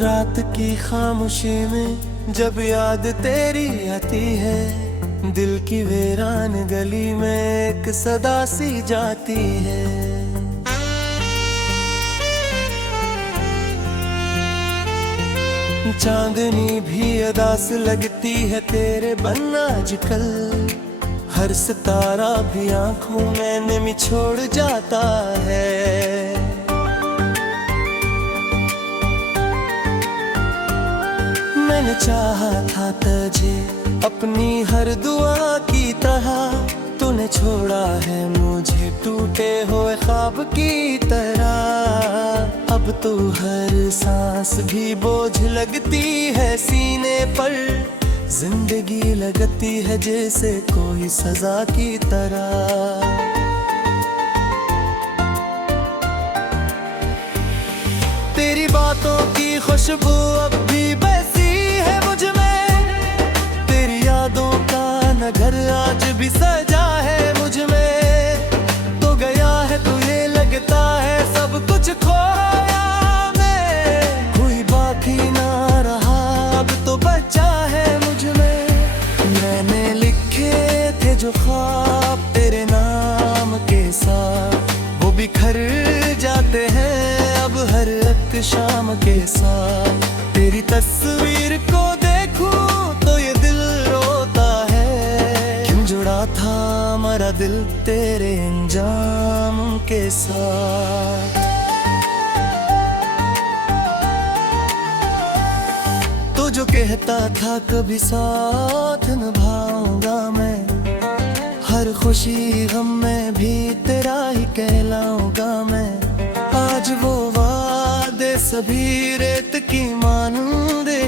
रात की खामोशी में जब याद तेरी आती है, दिल की वीरान गली में एक सदा सी जाती है। चांदनी भी अदास लगती है तेरे बनना आजकल, हर सितारा भी आंखों में नमी छोड़ जाता है। मैंने चाहा था तुझे अपनी हर दुआ की तरह, तूने छोड़ा है मुझे टूटे हुए ख्वाब की तरह। अब तो हर सांस भी बोझ लगती है सीने पर, जिंदगी लगती है जैसे कोई सजा की तरह। तेरी बातों की खुशबू अब भी बसी है मुझ में, तेरी यादों का नगर आज भी सजा है मुझ में। तो गया है तू ये लगता है सब कुछ खोया मैं, कोई बाकी ना रहा अब तो बचा है मुझ में। मैंने लिखे थे जो ख्वाब तेरे नाम के साथ, वो बिखर जाते हैं अब हर एक शाम के साथ। तेरी तस्वीर को देखूं तो ये दिल रोता है, क्यों जुड़ा था हमारा दिल तेरे अंजाम के साथ। तो जो कहता था कभी साथ निभाऊंगा मैं, हर खुशी गम में भी तेरा ही कहलाऊंगा मैं। आज वो वादे सभी रेत की मानूंदे,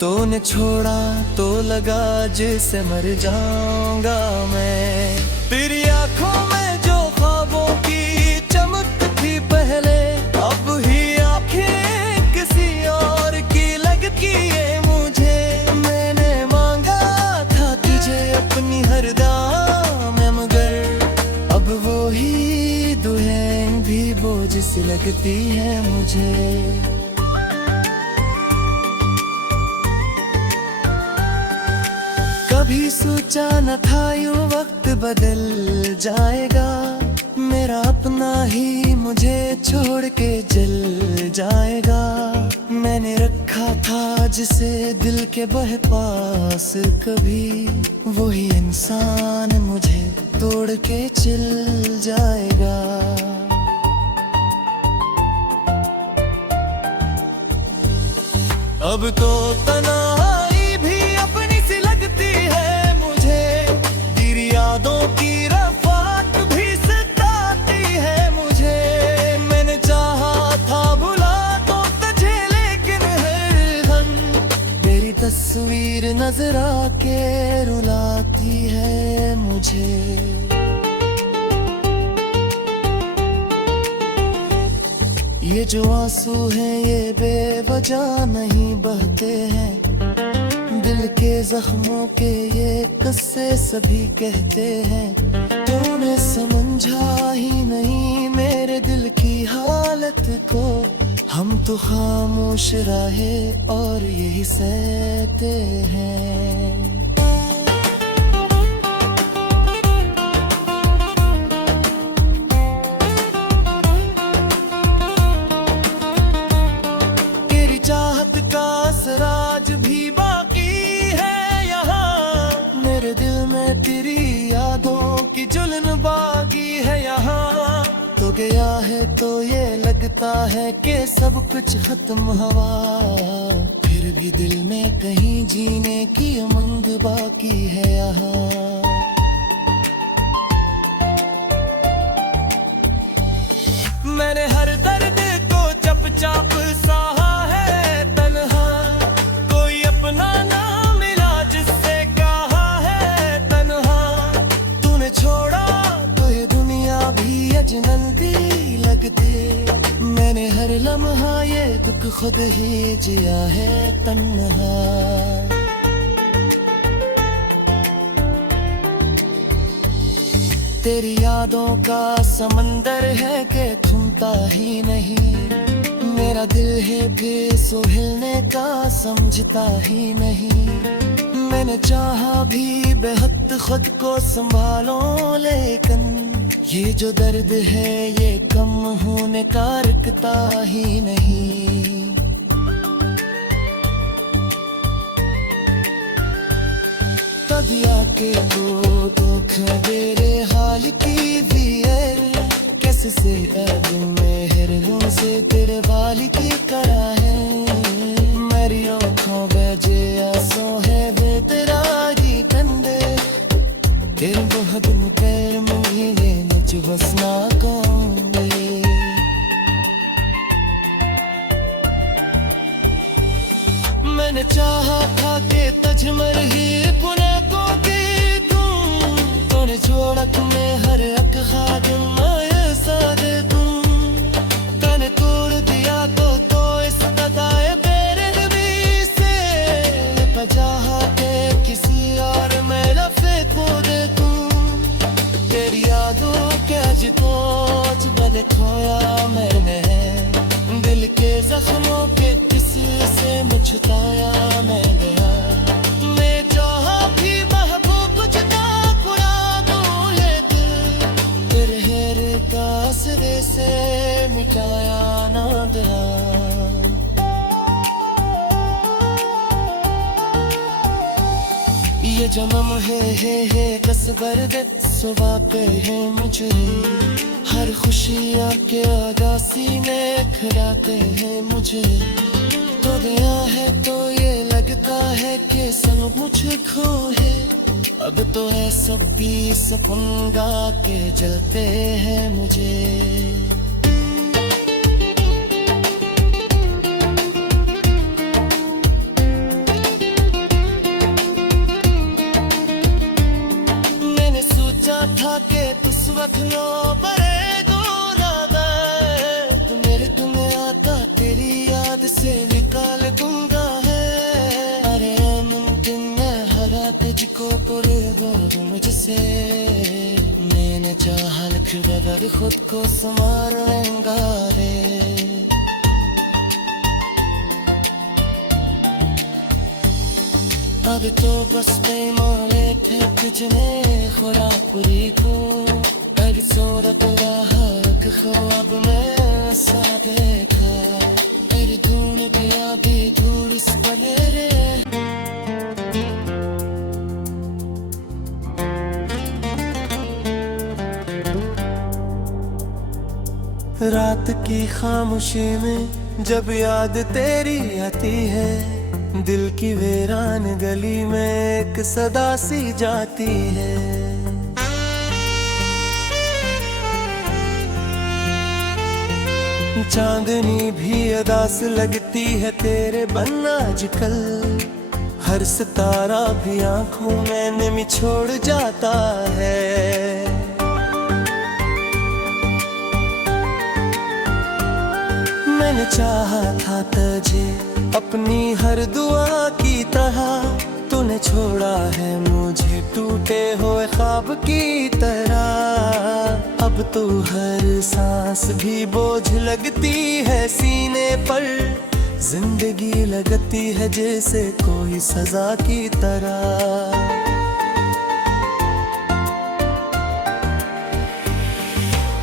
तूने छोड़ा तो लगा जैसे मर जाऊंगा मैं। तेरी आंखों में जो ख्वाबों की चमक थी पहले, अब ही आंखें किसी और की लगती है मुझे। मैंने मांगा था तुझे अपनी हर दाम में, मगर अब वो ही दुल्हन भी बोझ सी लगती है मुझे। कभी सोचा न था यूं वक्त बदल जाएगा, मेरा अपना ही मुझे छोड़ के जल जाएगा। मैंने रखा था जिसे दिल के बह पास कभी, वही इंसान मुझे तोड़ के चल जाएगा। अब तो तन्हाई भी अपनी सी लगती है मुझे, तेरी यादों की रफ़ात भी सताती है मुझे। मैंने चाहा था भुला तो तुझे, लेकिन हरदम तेरी तस्वीर नजर आके रुलाती है मुझे। ये जो आंसू हैं ये बेवजह नहीं बहते हैं, दिल के जख्मों के ये किस्से सभी कहते हैं। तूने समझा ही नहीं मेरे दिल की हालत को, हम तो खामोश रहे और यही सहते हैं। राज भी बाकी है यहाँ, मेरे दिल में तेरी यादों की जुल्न बागी है यहाँ। तो गया है तो ये लगता है कि सब कुछ खत्म हुआ, फिर भी दिल में कहीं जीने की उमंग बाकी है यहाँ। मैंने हर दर्द को चुपचाप सहा है तन्हा, कोई अपना ना मिला जिससे कहा है तन्हा। तूने छोड़ा तो ये दुनिया भी अजनबी लगती, मैंने हर लम्हा ये दुख खुद ही जिया है तन्हा। तेरी यादों का समंदर है कि थमता ही नहीं, मेरा दिल है बेसुहिलने का समझता ही नहीं। मैंने चाहा भी बेहद खुद को संभालो, लेकिन ये जो दर्द है ये कम होने का रुकता ही नहीं। तदिया के तो दुख मेरे हाल की भी है, कैसे से अब मेहरों से तेरे वाली की करा है। मेरी आँखों बजे आंसू है वे तेरा ही गंदे, तेरे बहुत दिन पैर मिले नच बस ना कहूँगे। मैंने चाहा था कि तजमर ही पुनः को के तुम, तूने छोड़ा तुम्हें हर अक खादिम ऐसा दे तुम। तने तोड़ दिया तो इस कदाए तेरे भी से पजाहा के किसी और में रफे खो दे तुम। तेरी यादों के जितोच बल खोया मैंने, दिल के जख्मों के किस से मुझताया मैं गया। मैं जहाँ भी महबूब जुदा कुरा दूँ ये दिल, तेरे हेर का सिरे से मिटाया ना गया। ये जन्म है कसबर दे सुबह पे है मुझे, हर खुशी आके उदासी में खराते हैं मुझे। तो गया है तो ये लगता है कि सब मुझको है, अब तो है सब भी सपनगा के जलते हैं मुझे। मैंने सोचा था कि तुस वक्त लो बड़े दूर आ गए, तो मेरे तुम्हें आता तेरी याद से निकाल दूंगा है। अरे मुमकिन है हरा तुझको पूरे दूर मुझसे, मैंने चाहा लिख बगैर खुद को संवार लेंगा रे। अब तो बस बेमारे थे तुझने खुरापुरी को, अरे सूरत राहक ख्वाब में सा देखा। अरे ढूंढ गया भी दूर इस पले रे। रात की खामोशी में जब याद तेरी आती है, दिल की वीरान गली में एक सदा सी जाती है। चांदनी भी अदास लगती है तेरे बनना आजकल, हर सितारा भी आंखों में नमी छोड़ जाता है। मैंने चाहा था तुझे अपनी हर दुआ की तरह, तूने छोड़ा है मुझे टूटे हुए ख्वाब की तरह। अब तो हर सांस भी बोझ लगती है सीने पर, जिंदगी लगती है जैसे कोई सजा की तरह।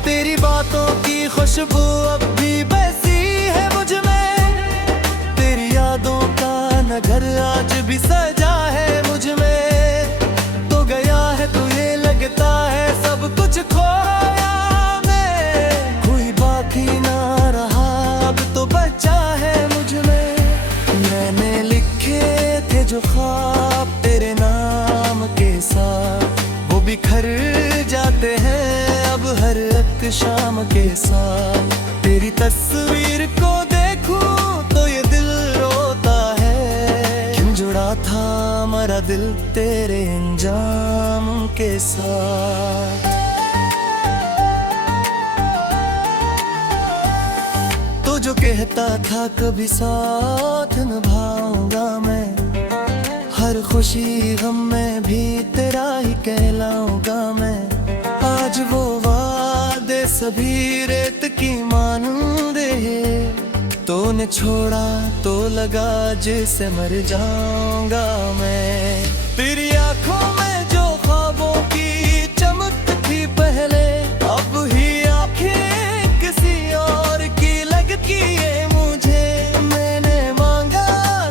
तेरी बातों की खुशबू अब भी बसी है मुझ में, तेरी यादों का नगर आज भी सजा है मुझ में। तो गया है तो ये लगता है सब कुछ खोया मैं, कोई बाकी ना रहा अब तो बचा है मुझ में। मैंने लिखे थे जो ख्वाब तेरे नाम के साथ, वो बिखर जाते हैं अब हर एक शाम के साथ। तेरी तस्वीर को देखूं तो ये दिल रोता है, क्यों जुड़ा था मेरा दिल तेरे अंजाम के साथ। तो जो कहता था कभी साथ निभाऊंगा मैं, हर खुशी गम में भी तेरा ही कहलाऊंगा मैं। आज वो वादे सभी रेत की मानूंदे, तूने छोड़ा तो लगा जिससे मर जाऊंगा मैं। तेरी आंखों में जो ख्वाबों की चमक थी पहले, अब ही आंखें किसी और की लगती है मुझे। मैंने मांगा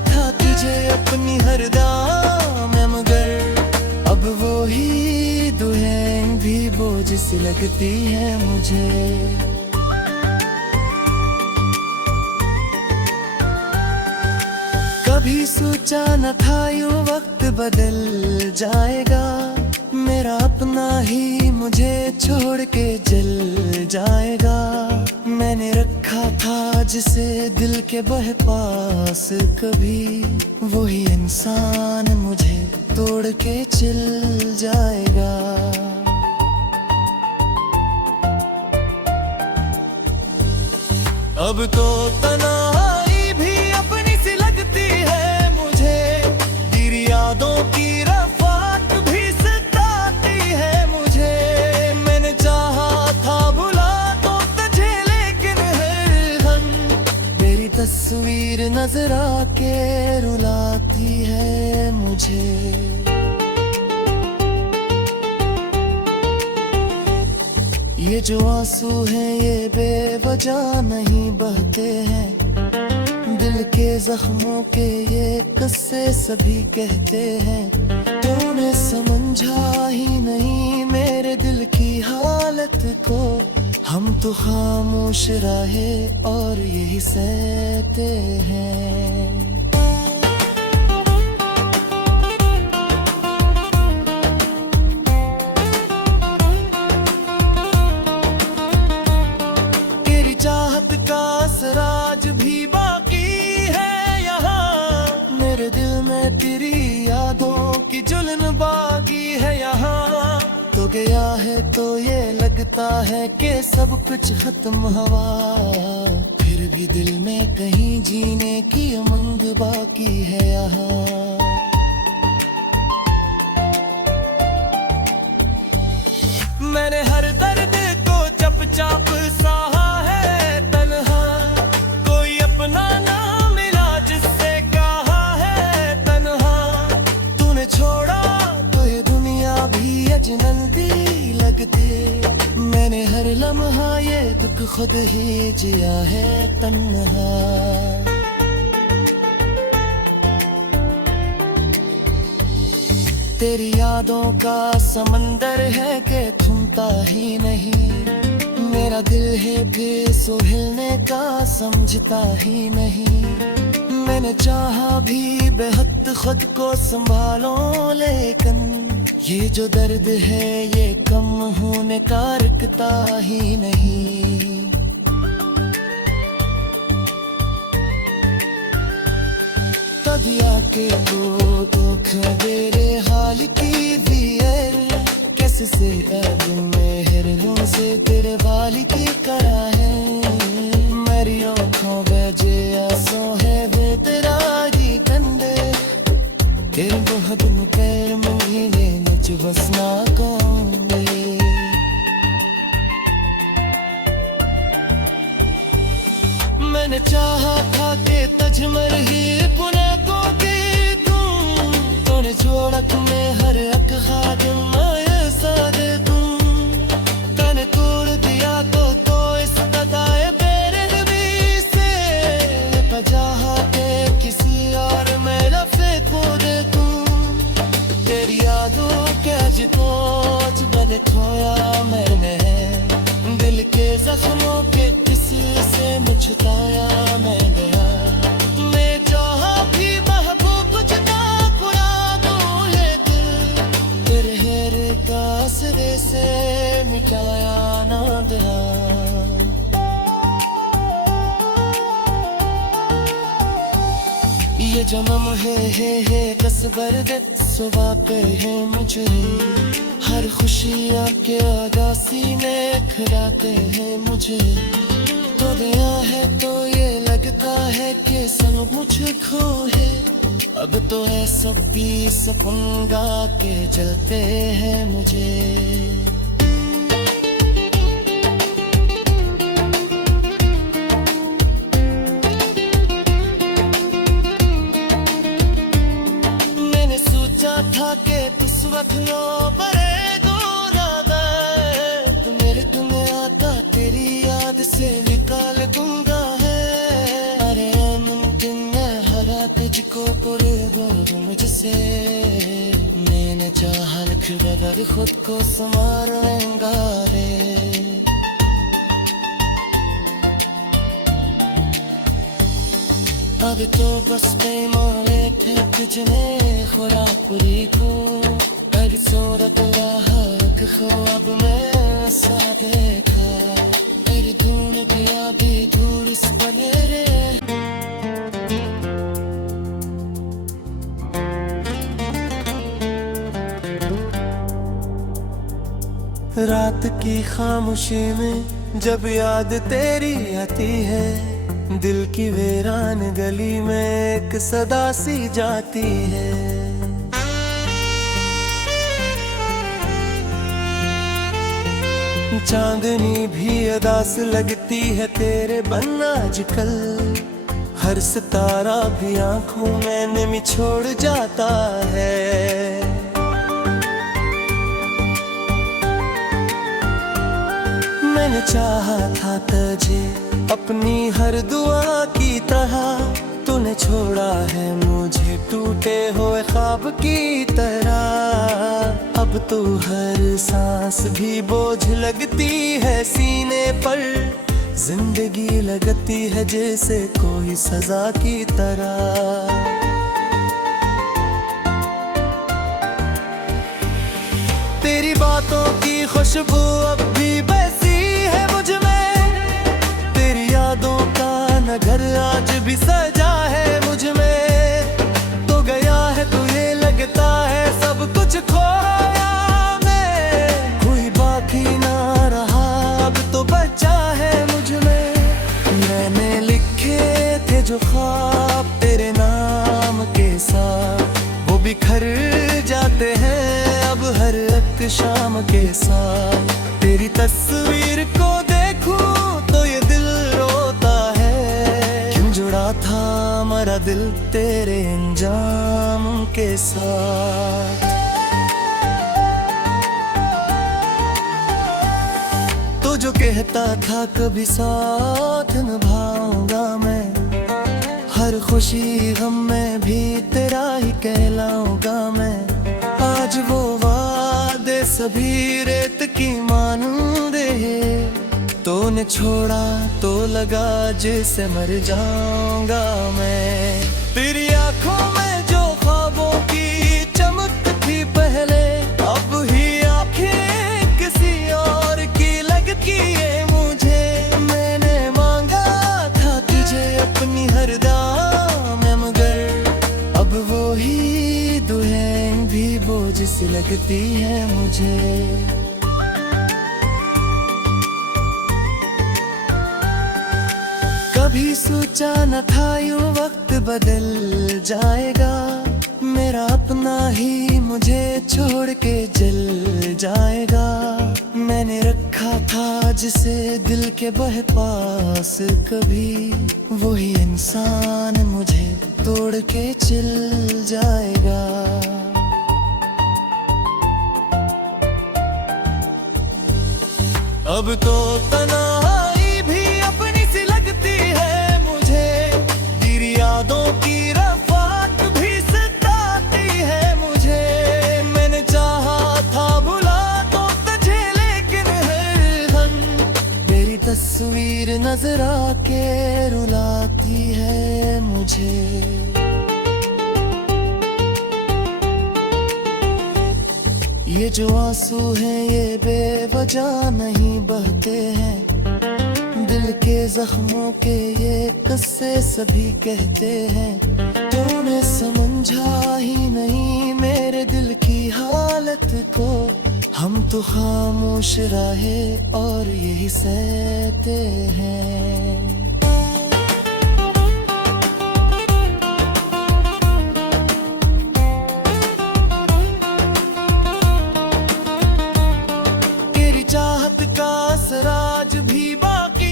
था तुझे अपनी हर दाम में, मगर अब वो ही दुल्हन भी बोझ सी लगती है मुझे। कभी सोचा न था यूं वक्त बदल जाएगा, मेरा अपना ही मुझे छोड़ के जल जाएगा। मैंने रखा था जिसे दिल के बह पास कभी, वही इंसान मुझे तोड़ के चल जाएगा। अब तो तन्हाई भी अपनी सी लगती है मुझे, तेरी यादों की रफ़ात भी सताती है मुझे। मैंने चाहा था भुला तो तुझे, लेकिन हरदम तेरी तस्वीर नजर आके रुलाती है मुझे। ये जो आंसू हैं ये बेवजह नहीं बहते हैं, दिल के जख्मों के ये किस्से सभी कहते हैं। तूने समझा ही नहीं मेरे दिल की हालत को, हम तो खामोश रहे और यही सहते हैं। राज भी बाकी है यहाँ, मेरे दिल में तेरी यादों की जुल्म बाकी है यहाँ। तो गया है तो ये लगता है कि सब कुछ खत्म हुआ, फिर भी दिल में कहीं जीने की उमंग बाकी है यहाँ। मैंने हर दर्द को चुपचाप सहा है तन्हा, कोई अपना ना मिला जिससे कहा है तन्हा। तूने छोड़ा तो ये दुनिया भी अजनबी लगती, मैंने हर लम्हा ये दुख खुद ही जिया है तन्हा। तेरी यादों का समंदर है कि थमता ही नहीं, मेरा दिल है बेसुहिलने का समझता ही नहीं। मैंने चाहा भी बेहद खुद को संभालो, लेकिन ये जो दर्द है ये कम होने का रुकता ही नहीं। दिया के तो दुख तेरे हाल की भी है, कैसे से अब मेहर से तेरे वाली की करा है। मेरी आँखों बजे आंसू है वे तेरा ही गंदे, तेरे बहुत दिन पैर मिले नच बसना कौंदे। मैंने चाहा था कि तजमर ही पुनः छोड़ा तुम्हें हर अक खादिम सादे तुम, तने तोड़ दिया तो इस कदाए तेरे नबी से पजाहा के किसी और में रफे खो दे तुम। तेरी यादों के आज कोच बने खोया मैंने, दिल के जख्मों के किस से मुझताया मैं गया। मैं जहाँ भी महबूब जुदा कासरे से मिटाया ना गया। ये जन्म है कसबर दे सुबह पे है मुझे, हर खुशी आके उदासी में खराते हैं मुझे। तो गया है तो ये लगता है कि सब मुझको है, अब तो है सब भी सपन गा के जलते हैं मुझे। परे दूर गए, तू मेरे दिल में आता तेरी याद से निकाल दूंगा है। अरे मुमकिन है हरा तुझको कुर्बान मुझसे, मैंने चाहा लिख बदल खुद को संवार लेंगा रे। अब तो बस बेमारे थे तुझने खुदा पूरी को, पहली सूरत राहक ख्वाब में सा देखा, मेरी धून गया भी दूर इस पले रे। रात की खामोशी में जब याद तेरी आती है, दिल की वीरान गली में एक सदा सी जाती है। चांदनी भी अदास लगती है तेरे बनना आजकल, हर सितारा भी आंखों में नमी छोड़ जाता है। मैंने चाहा था तुझे अपनी हर दुआ की तरह, तूने छोड़ा है मुझे टूटे हुए ख्वाब की तरह। अब तो हर सांस भी बोझ लगती है सीने पर, जिंदगी लगती है जैसे कोई सजा की तरह। तेरी बातों की खुशबू अब भी बसी है मुझ में, तेरी यादों का नगर आज भी सजा है मुझ में। तो गया है तू ये लगता है सब कुछ खोया मैं, कोई बाकी ना रहा अब तो बचा है मुझ में। मैंने लिखे थे जो ख्वाब तेरे नाम के साथ, वो बिखर जाते हैं अब हर एक शाम के साथ। तेरी तस्वीर को देखूं तो ये दिल रोता है, क्यों जुड़ा था हमारा दिल तेरे अंजाम के साथ। तो जो कहता था कभी साथ निभाऊंगा मैं, हर खुशी गम में भी तेरा ही कहलाऊंगा मैं। आज वो वादे सभी रेत की मानूंदे, तूने छोड़ा तो लगा जैसे मर जाऊंगा मैं। तेरी आंखों में जो ख्वाबों की चमक थी पहले, अब ही आंखें किसी और की लगती है मुझे। मैंने मांगा था तुझे अपनी हर दाम में, मगर अब वो ही दुल्हन भी बोझ सी लगती है मुझे। कभी सोचा न था यूं वक्त बदल जाएगा, मेरा अपना ही मुझे छोड़ के जल जाएगा। मैंने रखा था जिसे दिल के बह पास कभी, वही इंसान मुझे तोड़ के चल जाएगा। अब तो तन्हाई भी अपनी सी लगती है मुझे, तेरी यादों की रफ़ात भी सताती है मुझे। मैंने चाहा था बुला तो तुझे, लेकिन हरदम तेरी तस्वीर नजर आके रुलाती है मुझे। ये जो आंसू हैं ये बेवजह नहीं बहते हैं, दिल के जख्मों के ये किस्से सभी कहते हैं। तूने समझा ही नहीं मेरे दिल की हालत को, हम तो खामोश रहे और यही सहते हैं। राज भी बाकी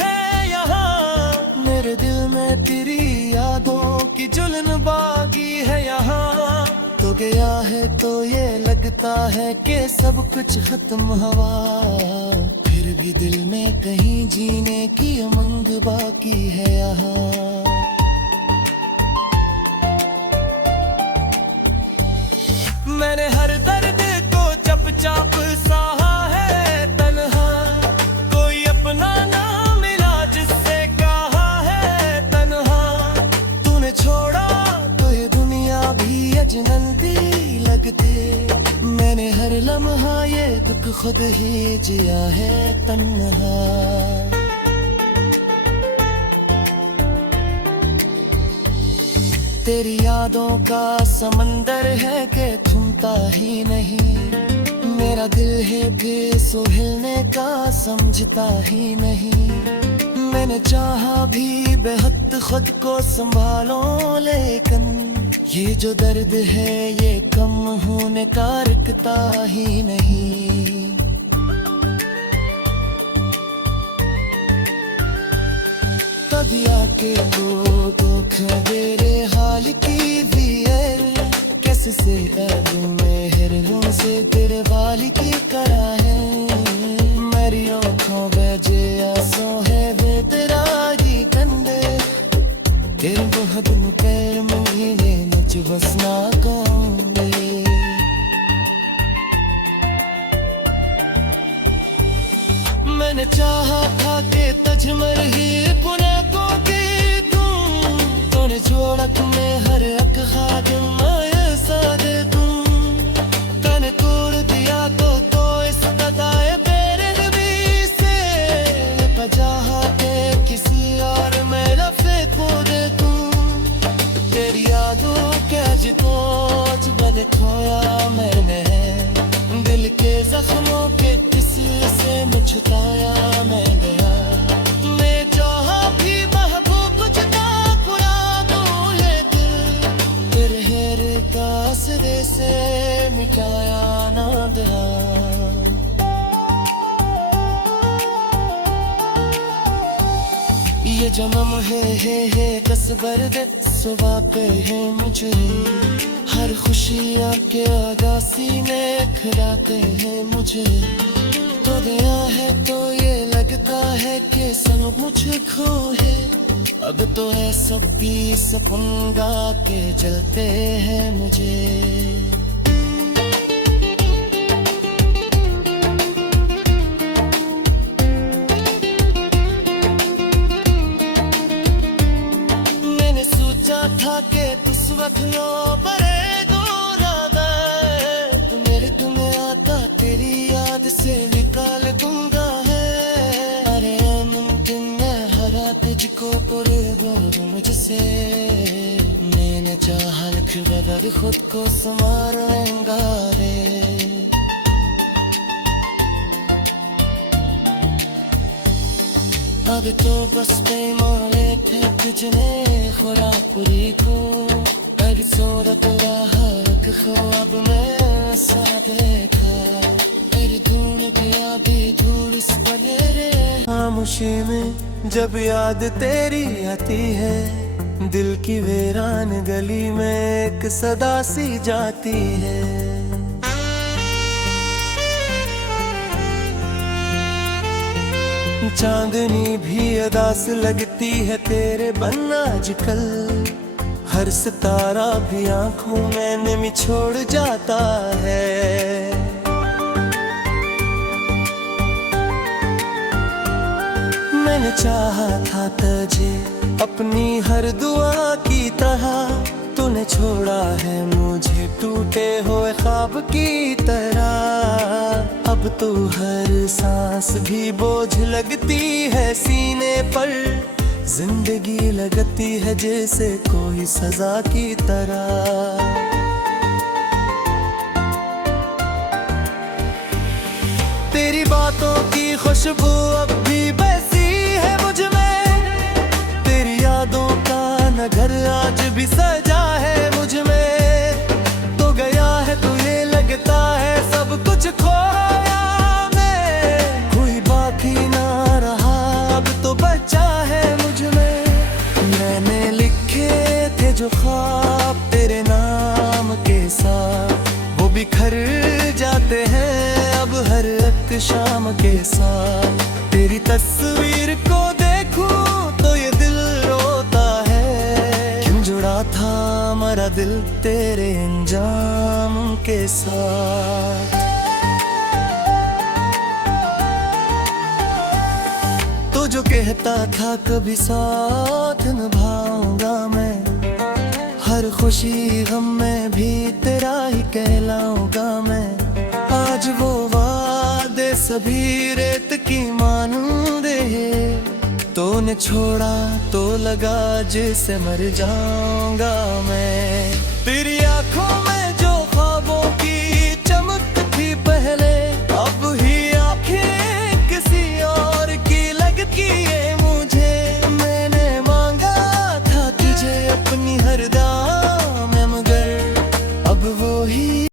है यहाँ, मेरे दिल में तेरी यादों की जुल्न बागी है यहाँ। तो गया है तो ये लगता लगता है कि सब कुछ खत्म हुआ, फिर भी दिल में कहीं जीने की उमंग बाकी है यहाँ। मैंने हर दर्द को चुपचाप सहा है तन्हा, कोई अपना ना मिला जिससे कहा है तन्हा। तूने छोड़ा तो ये दुनिया भी अजनबी लगती, मैंने हर लम्हा ये दुख खुद ही जिया है तन्हा। तेरी यादों का समंदर है कि थमता ही नहीं, मेरा दिल है बेसुहिलने का समझता ही नहीं। मैंने चाहा भी बेहद खुद को संभालो, लेकिन ये जो दर्द है ये कम होने का रुकता ही नहीं। कभी आके तो दुख मेरे हाल की भी है, कैसे से अब मेहर से तेरे वाली की करा है। मेरी आँखों बजे आंसू है वे तेरा ही गंदे, तेरे बहुत पैर मुझे नच बसना गाऊंगे। मैंने चाहा था कि तजमर ही पुणे को की तुम, तूने छोड़ा तुम्हें हर अक खादिम सादे तुम। तने तोड़ दिया तो इस कदाए तेरे नबी से बजाहा के किसी और में लफे खो दे तुम। तेरी यादों के जितोच बद खोया मैंने, दिल के जख्मों के किसी से मैं छुटाया मैं गया। मैं जहाँ भी महबूब कुछ ना पूरा दूँ ये दिल, तेरे हेर का सिरे से मिटाया ना गया। ये जन्म है कसबर दे सुबह पे है मुझे, हर खुशी आके आगासी में खिलाते हैं मुझे। तो गया है तो ये लगता है कि सब मुझको है, अब तो है सब भी सपन गा के जलते हैं मुझे। मैंने सोचा था कि तुस वक्त लो बरे से निकाल दूंगा है। अरे मुमकिन है हरा तुझको पूरे दूर मुझसे, मैंने चाहा लिख बदल खुद को संवारूंगा रे। अब तो बस बेमारे थे तुझने खुरा पूरी को, अरे सूरत राहत खो अब मैं सा देखा। खामोशी में जब याद तेरी आती है, दिल की वीरान गली में एक सदा सी जाती है। चांदनी भी अदास लगती है तेरे बनना आजकल, हर सितारा भी आंखों में नमी छोड़ जाता है। मैंने चाहा था तुझे अपनी हर दुआ की तरह, तूने छोड़ा है मुझे टूटे हुए ख्वाब की तरह। अब तो हर सांस भी बोझ लगती है सीने पर, जिंदगी लगती है जैसे कोई सजा की तरह। तेरी बातों की खुशबू अब भी बसी है मुझ में, तेरी यादों का नगर आज भी सजा है मुझ में। तो गया है तो ये लगता है सब कुछ खोया मैं, कोई बाकी ना रहा अब तो बचा है मुझ में। मैंने लिखे थे जो ख्वाब तेरे नाम के साथ, वो बिखर हर एक शाम के साथ। तेरी तस्वीर को देखूं तो ये दिल रोता है, क्यों जुड़ा था हमारा दिल तेरे अंजाम के साथ। तो जो कहता था कभी साथ निभाऊंगा मैं, हर खुशी गम में भी तेरा ही कहलाऊंगा मैं। आज वो वादे सभी रेत की मानंदे हैं, तूने छोड़ा तो लगा जैसे मर जाऊंगा मैं। तेरी आंखों में